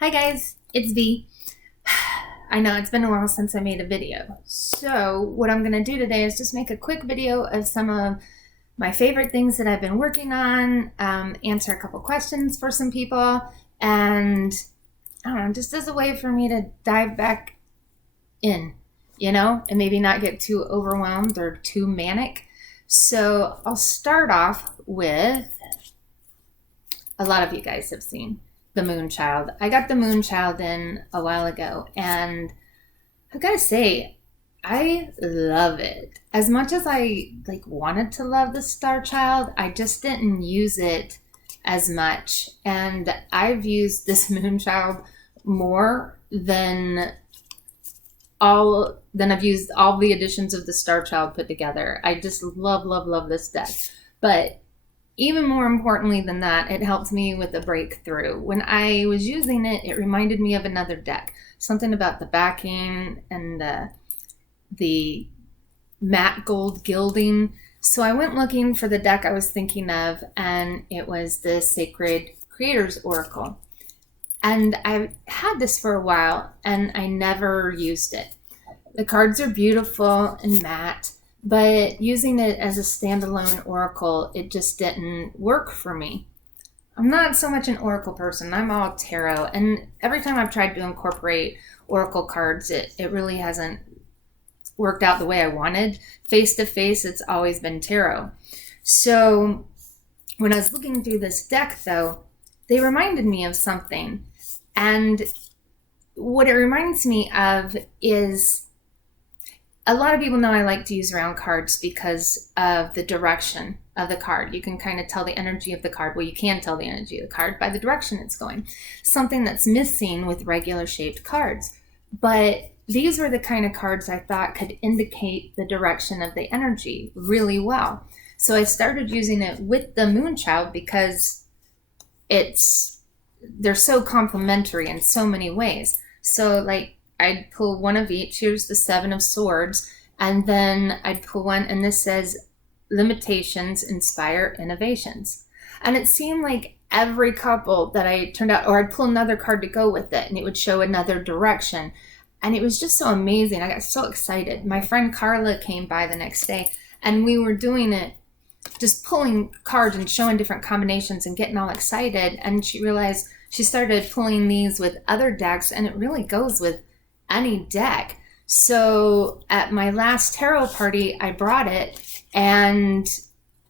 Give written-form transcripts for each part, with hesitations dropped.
Hi guys, it's V. I know it's been a while since I made a video. So what I'm going to do today is just make a quick video of some of my favorite things that I've been working on, answer a couple questions for some people, and I don't know, just as a way for me to dive back in, and maybe not get too overwhelmed or too manic. So I'll start off with, a lot of you guys have seen the Moonchild. I got the Moonchild in a while ago, and I've got to say, I love it. As much as I wanted to love the Star Child, I just didn't use it as much. And I've used this Moonchild more than I've used all the editions of the Star Child put together. I just love this deck. But even more importantly than that, it helped me with a breakthrough. When I was using it, it reminded me of another deck. Something about the backing and the matte gold gilding. So I went looking for the deck I was thinking of, and it was the Sacred Creators Oracle. And I've had this for a while, and I never used it. The cards are beautiful and matte, but using it as a standalone oracle, it just didn't work for me. I'm not so much an oracle person. I'm all tarot, and every time I've tried to incorporate oracle cards, it really hasn't worked out the way I wanted. Face to face, it's always been tarot. So when I was looking through this deck, though, they reminded me of something. And what it reminds me of is, a lot of people know I like to use round cards because of the direction of the card. You can kind of tell the energy of the card. Well, you can tell the energy of the card by the direction it's going. Something that's missing with regular shaped cards. But these were the kind of cards I thought could indicate the direction of the energy really well. So I started using it with the Moonchild because they're so complementary in so many ways. So I'd pull one of each. Here's the Seven of Swords. And then I'd pull one, and this says, limitations inspire innovations. And it seemed like every couple that I turned out, or I'd pull another card to go with it, and it would show another direction. And it was just so amazing. I got so excited. My friend Carla came by the next day, and we were doing it, just pulling cards and showing different combinations and getting all excited. And she realized she started pulling these with other decks, and it really goes with any deck. So at my last tarot party, I brought it, and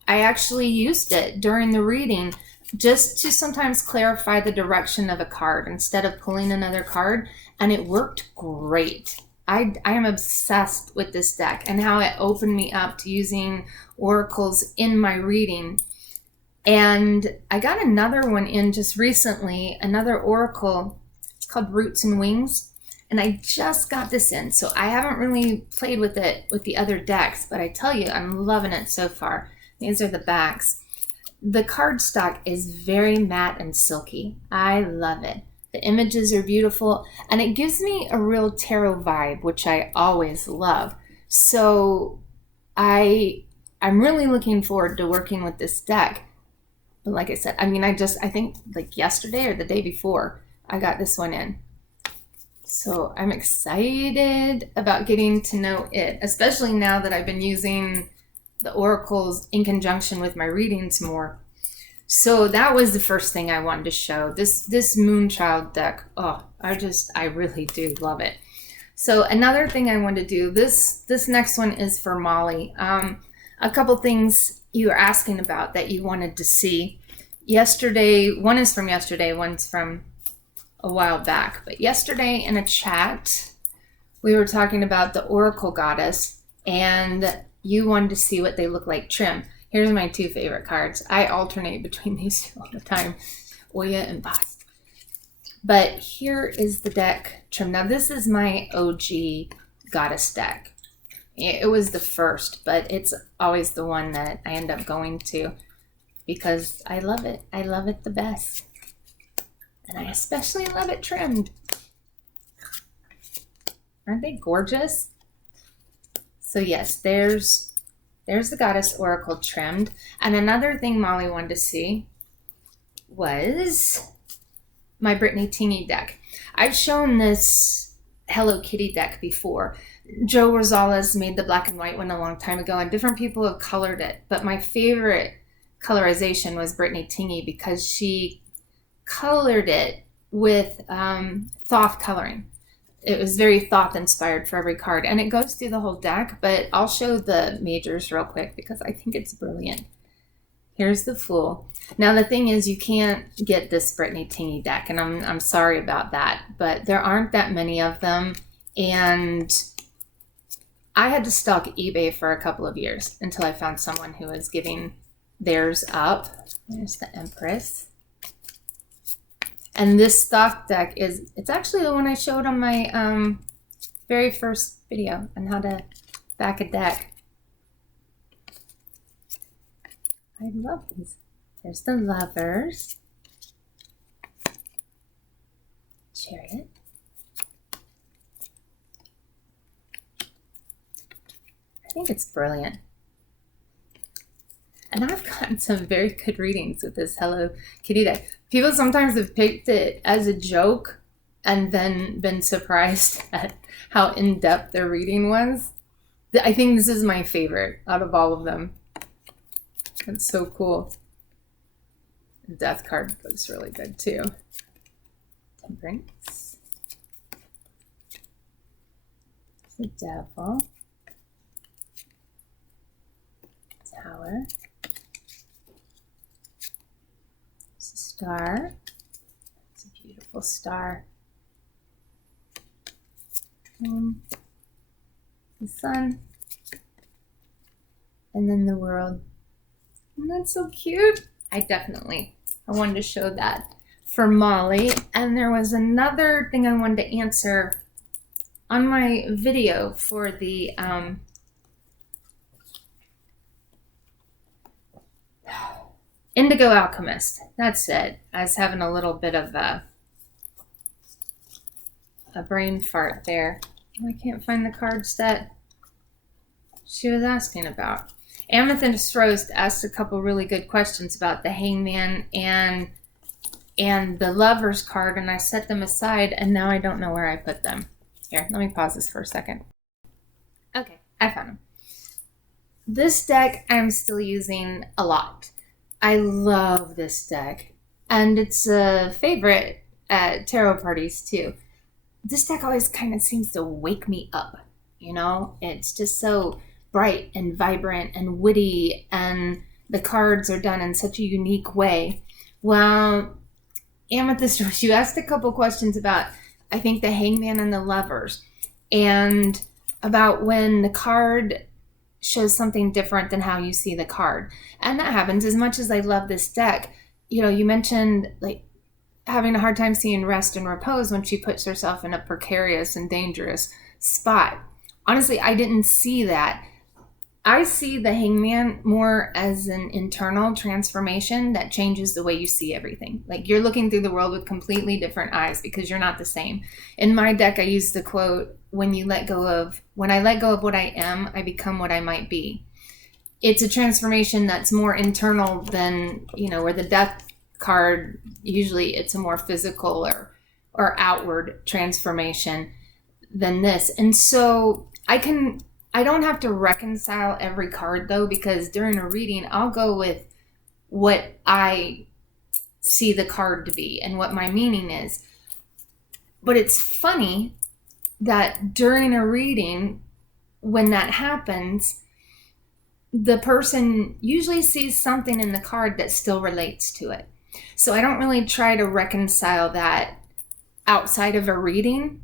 I actually used it during the reading just to sometimes clarify the direction of a card instead of pulling another card, and it worked great. I am obsessed with this deck and how it opened me up to using oracles in my reading. And I got another one in just recently, another oracle. It's called Roots and Wings. And I just got this in, so I haven't really played with it with the other decks, but I tell you, I'm loving it so far. These are the backs. The cardstock is very matte and silky. I love it. The images are beautiful, and it gives me a real tarot vibe, which I always love. So I'm really looking forward to working with this deck. But like I said, I think yesterday or the day before, I got this one in. So I'm excited about getting to know it, especially now that I've been using the oracles in conjunction with my readings more. So that was the first thing I wanted to show. This Moonchild deck, I really do love it. So another thing I want to do, this next one is for Molly. A couple things you were asking about that you wanted to see. Yesterday, one is from yesterday, one's from a while back. But yesterday in a chat, we were talking about the Oracle Goddess, and you wanted to see what they look like trim. Here's my two favorite cards. I alternate between these two all the time, Oya and Bast. But here is the deck trim. Now this is my OG Goddess deck. It was the first, but it's always the one that I end up going to because I love it. I love it the best. And I especially love it trimmed. Aren't they gorgeous? So yes, there's the Goddess Oracle trimmed. And another thing Molly wanted to see was my Brittany Tingy deck. I've shown this Hello Kitty deck before. Joe Rosales made the black and white one a long time ago, and different people have colored it. But my favorite colorization was Brittany Tingy because she colored it with Thoth coloring. It was very Thoth inspired for every card, and it goes through the whole deck, but I'll show the majors real quick because I think it's brilliant. Here's the Fool. Now the thing is, you can't get this Brittany Tingy deck, and I'm sorry about that, but there aren't that many of them, and I had to stalk eBay for a couple of years until I found someone who was giving theirs up. There's the Empress. And this stock deck it's actually the one I showed on my very first video on how to back a deck. I love these. There's the Lovers. Chariot. I think it's brilliant. And I've gotten some very good readings with this Hello Kitty deck. People sometimes have picked it as a joke and then been surprised at how in-depth their reading was. I think this is my favorite out of all of them. It's so cool. The Death card looks really good too. Temperance. The Devil. Tower. It's a star. It's a beautiful star. The sun. And then the world. And that's so cute. I wanted to show that for Molly. And there was another thing I wanted to answer on my video for the Indigo Alchemist. That's it. I was having a little bit of a brain fart there. I can't find the cards that she was asking about. Amethyst Rose asked a couple really good questions about the Hangman and the Lovers card, and I set them aside, and now I don't know where I put them. Here, let me pause this for a second. Okay, I found them. This deck I'm still using a lot. I love this deck, and it's a favorite at tarot parties too. This deck always kind of seems to wake me up, you know? It's just so bright and vibrant and witty, and the cards are done in such a unique way. Well, Amethyst Rose, you asked a couple questions about, I think, the Hangman and the Lovers, and about when the card shows something different than how you see the card. And that happens. As much as I love this deck, you know, you mentioned like having a hard time seeing rest and repose when she puts herself in a precarious and dangerous spot. Honestly, I didn't see that. I see the Hangman more as an internal transformation that changes the way you see everything. Like you're looking through the world with completely different eyes because you're not the same. In my deck, I use the quote, when I let go of what I am, I become what I might be. It's a transformation that's more internal than, you know, where the Death card, usually it's a more physical or outward transformation than this. And so I don't have to reconcile every card though, because during a reading, I'll go with what I see the card to be and what my meaning is. But it's funny that during a reading, when that happens, the person usually sees something in the card that still relates to it. So I don't really try to reconcile that outside of a reading.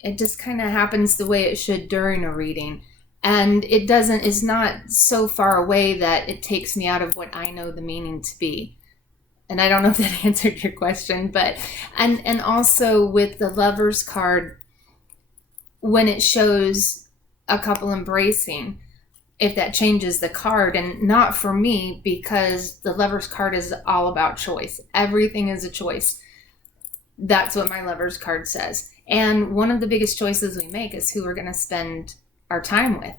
It just kind of happens the way it should during a reading. And it's not so far away that it takes me out of what I know the meaning to be. And I don't know if that answered your question, but, and also with the Lovers card, when it shows a couple embracing, if that changes the card, and not for me, because the Lovers card is all about choice. Everything is a choice. That's what my Lovers card says. And one of the biggest choices we make is who we're going to spend our time with,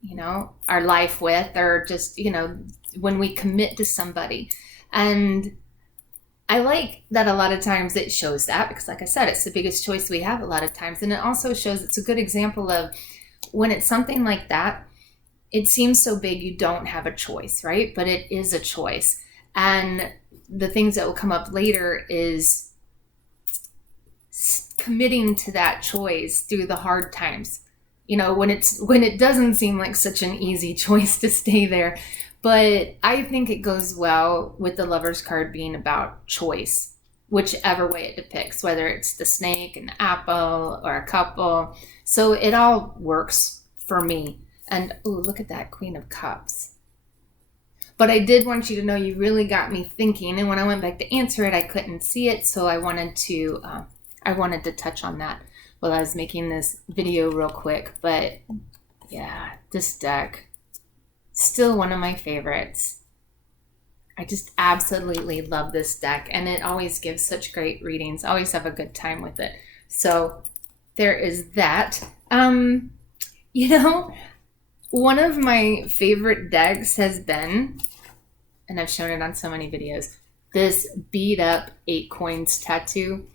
you know, our life with, or just, you know, when we commit to somebody. And I like that a lot of times it shows that because, like I said, it's the biggest choice we have a lot of times. And it also shows it's a good example of when it's something like that, it seems so big you don't have a choice, right? But it is a choice. And the things that will come up later is committing to that choice through the hard times. You know, when it doesn't seem like such an easy choice to stay there. But I think it goes well with the Lover's card being about choice, whichever way it depicts, whether it's the snake, an apple, or a couple. So it all works for me. And oh, look at that Queen of Cups. But I did want you to know you really got me thinking. And when I went back to answer it, I couldn't see it. So I wanted to touch on that while I was making this video real quick. But yeah, this deck, still one of my favorites. I just absolutely love this deck, and it always gives such great readings. I always have a good time with it. So there is that. You know, one of my favorite decks has been, and I've shown it on so many videos, this beat up 8 coins tattoo.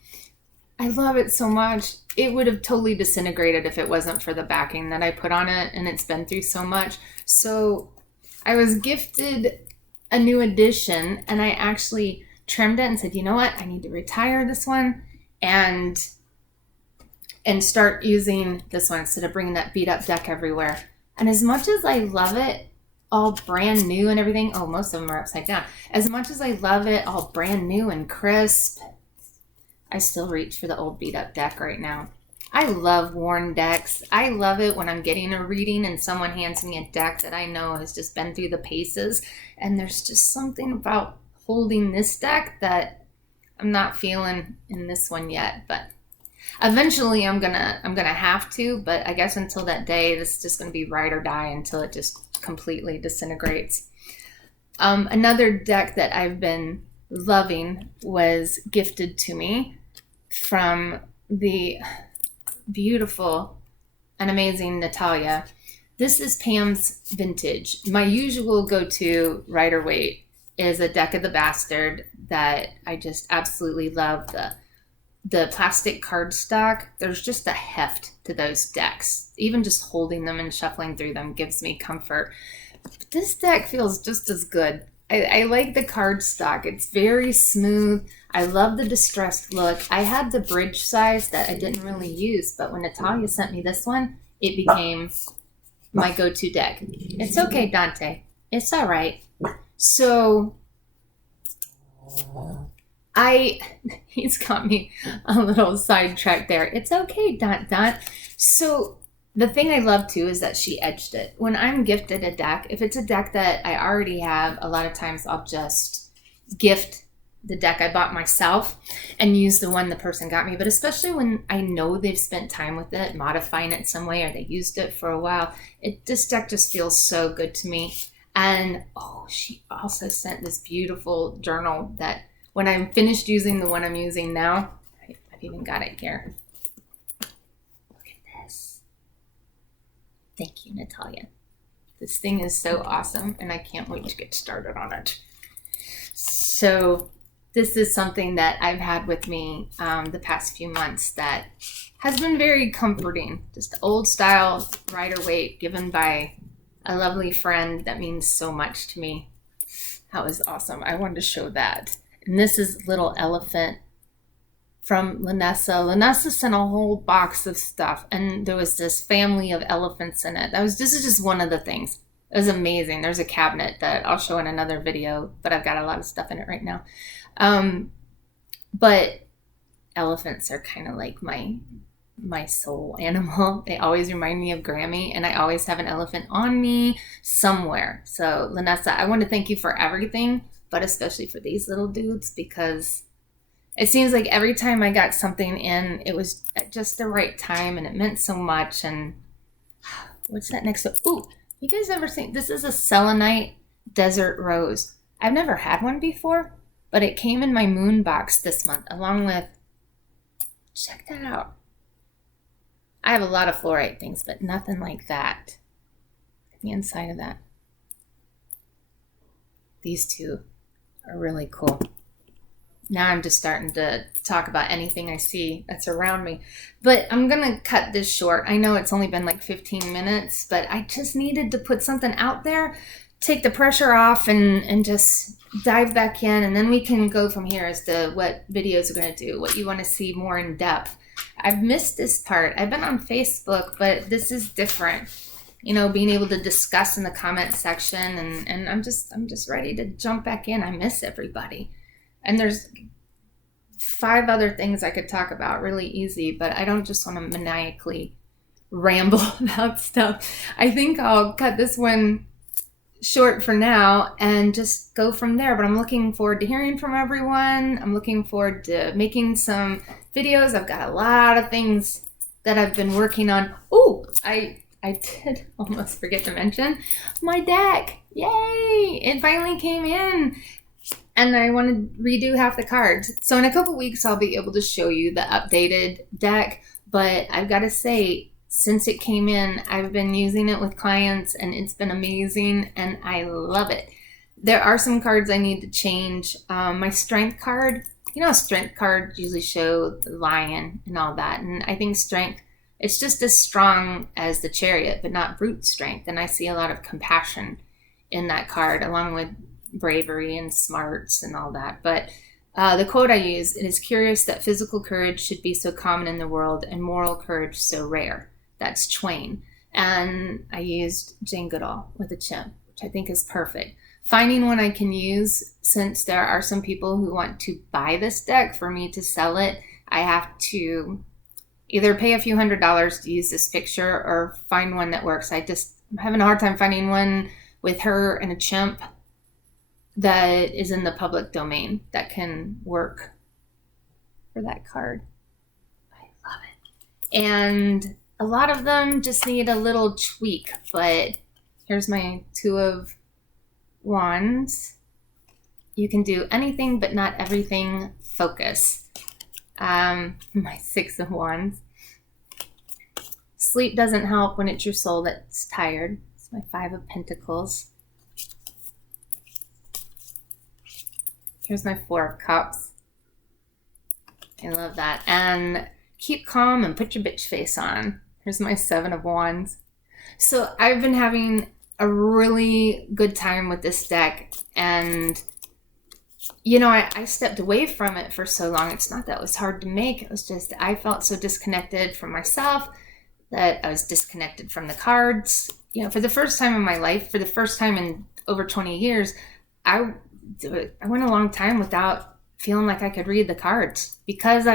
I love it so much. It would have totally disintegrated if it wasn't for the backing that I put on it, and it's been through so much. So I was gifted a new edition, and I actually trimmed it and said, you know what, I need to retire this one and start using this one instead of bringing that beat up deck everywhere. And as much as I love it all brand new and everything, oh, most of them are upside down. As much as I love it all brand new and crisp, I still reach for the old beat up deck right now. I love worn decks. I love it when I'm getting a reading and someone hands me a deck that I know has just been through the paces. And there's just something about holding this deck that I'm not feeling in this one yet. But eventually I'm gonna have to. But I guess until that day, this is just gonna be ride or die until it just completely disintegrates. Another deck that I've been loving was gifted to me from the beautiful and amazing Natalia. This is Pam's vintage. My usual go-to Rider-Waite is a Deck of the Bastard that I just absolutely love. The plastic cardstock, there's just a heft to those decks. Even just holding them and shuffling through them gives me comfort. But this deck feels just as good. I like the cardstock. It's very smooth. I love the distressed look. I had the bridge size that I didn't really use, but when Natalia sent me this one, it became my go-to deck. It's okay, Dante. It's all right. So he's got me a little sidetracked there. It's okay, Dot. So the thing I love too is that she edged it. When I'm gifted a deck, if it's a deck that I already have, a lot of times I'll just gift the deck I bought myself and use the one the person got me. But especially when I know they've spent time with it, modifying it some way, or they used it for a while, this deck just feels so good to me. And oh, she also sent this beautiful journal that when I'm finished using the one I'm using now, I've even got it here. Thank you, Natalia. This thing is so awesome, and I can't wait to get started on it. So this is something that I've had with me the past few months that has been very comforting. Just old style Rider-Waite given by a lovely friend that means so much to me. That was awesome. I wanted to show that. And this is Little Elephant from Lanessa. Lanessa sent a whole box of stuff, and there was this family of elephants in it. This is just one of the things. It was amazing. There's a cabinet that I'll show in another video, but I've got a lot of stuff in it right now. But elephants are kind of like my soul animal. They always remind me of Grammy, and I always have an elephant on me somewhere. So Lanessa, I want to thank you for everything, but especially for these little dudes, because it seems like every time I got something in, it was at just the right time, and it meant so much. And what's that next? Ooh, you guys ever seen, this is a selenite desert rose. I've never had one before, but it came in my moon box this month, along with, check that out. I have a lot of fluorite things, but nothing like that. The inside of that. These two are really cool. Now I'm just starting to talk about anything I see that's around me. But I'm going to cut this short. I know it's only been like 15 minutes, but I just needed to put something out there, take the pressure off, and just dive back in. And then we can go from here as to what videos we're going to do, what you want to see more in depth. I've missed this part. I've been on Facebook, but this is different. You know, being able to discuss in the comment section, and I'm just ready to jump back in. I miss everybody. And there's 5 other things I could talk about really easy, but I don't just want to maniacally ramble about stuff. I think I'll cut this one short for now and just go from there. But I'm looking forward to hearing from everyone. I'm looking forward to making some videos. I've got a lot of things that I've been working on. Oh, I did almost forget to mention my deck. Yay! It finally came in. And I want to redo half the cards. So in a couple weeks, I'll be able to show you the updated deck. But I've got to say, since it came in, I've been using it with clients and it's been amazing and I love it. There are some cards I need to change. My strength card, you know, strength cards usually show the lion and all that. And I think strength, it's just as strong as the chariot, but not brute strength. And I see a lot of compassion in that card, along with bravery and smarts and all that. But the quote I use, it is curious that physical courage should be so common in the world and moral courage so rare. That's Twain. And I used Jane Goodall with a chimp, which I think is perfect. Finding one I can use, since there are some people who want to buy this deck for me to sell it, I have to either pay a few $100s to use this picture or find one that works. I'm having a hard time finding one with her and a chimp that is in the public domain that can work for that card. I love it. And a lot of them just need a little tweak, but here's my 2 of Wands. You can do anything but not everything. Focus. My 6 of Wands. Sleep doesn't help when it's your soul that's tired. It's my 5 of Pentacles. Here's my 4 of Cups. I love that. And keep calm and put your bitch face on. Here's my 7 of Wands. So I've been having a really good time with this deck. And, you know, I stepped away from it for so long. It's not that it was hard to make. It was just I felt so disconnected from myself that I was disconnected from the cards. You know, for the first time in my life, for the first time in over 20 years, I went a long time without feeling like I could read the cards because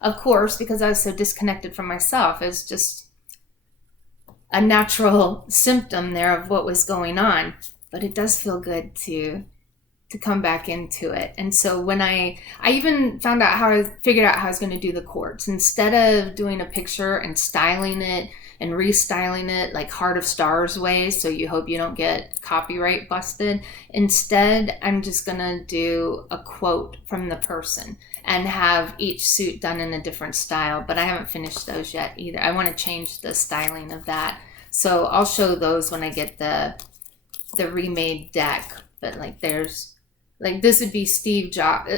of course, because I was so disconnected from myself. It's just a natural symptom there of what was going on, but it does feel good to come back into it. And so when I even figured out how I was going to do the quartz, instead of doing a picture and styling it and restyling it like Heart of Stars way, so you hope you don't get copyright busted. Instead, I'm just going to do a quote from the person and have each suit done in a different style, but I haven't finished those yet either. I want to change the styling of that. So I'll show those when I get the remade deck. But like this would be Steve Jobs.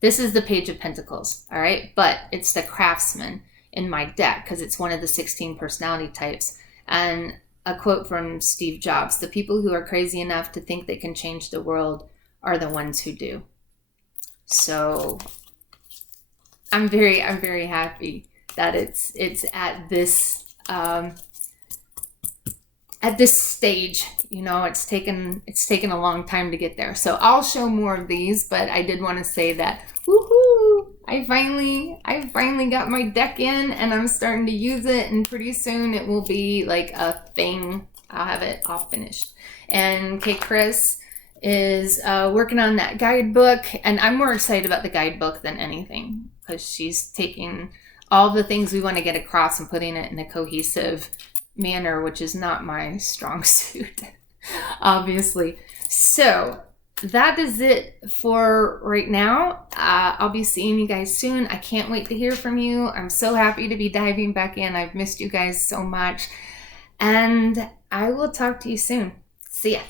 This is the Page of Pentacles, all right? But it's the Craftsman in my deck because it's one of the 16 personality types. And a quote from Steve Jobs: the people who are crazy enough to think they can change the world are the ones who do. So I'm very happy that it's at this stage. You know, it's taken a long time to get there. So I'll show more of these, but I did want to say that woohoo! I finally got my deck in and I'm starting to use it, and pretty soon it will be like a thing. I'll have it all finished. And Kay Chris is working on that guidebook, and I'm more excited about the guidebook than anything because she's taking all the things we want to get across and putting it in a cohesive manner, which is not my strong suit, obviously. So that is it for right now. I'll be seeing you guys soon. I can't wait to hear from you. I'm so happy to be diving back in. I've missed you guys so much, and I will talk to you soon. See ya.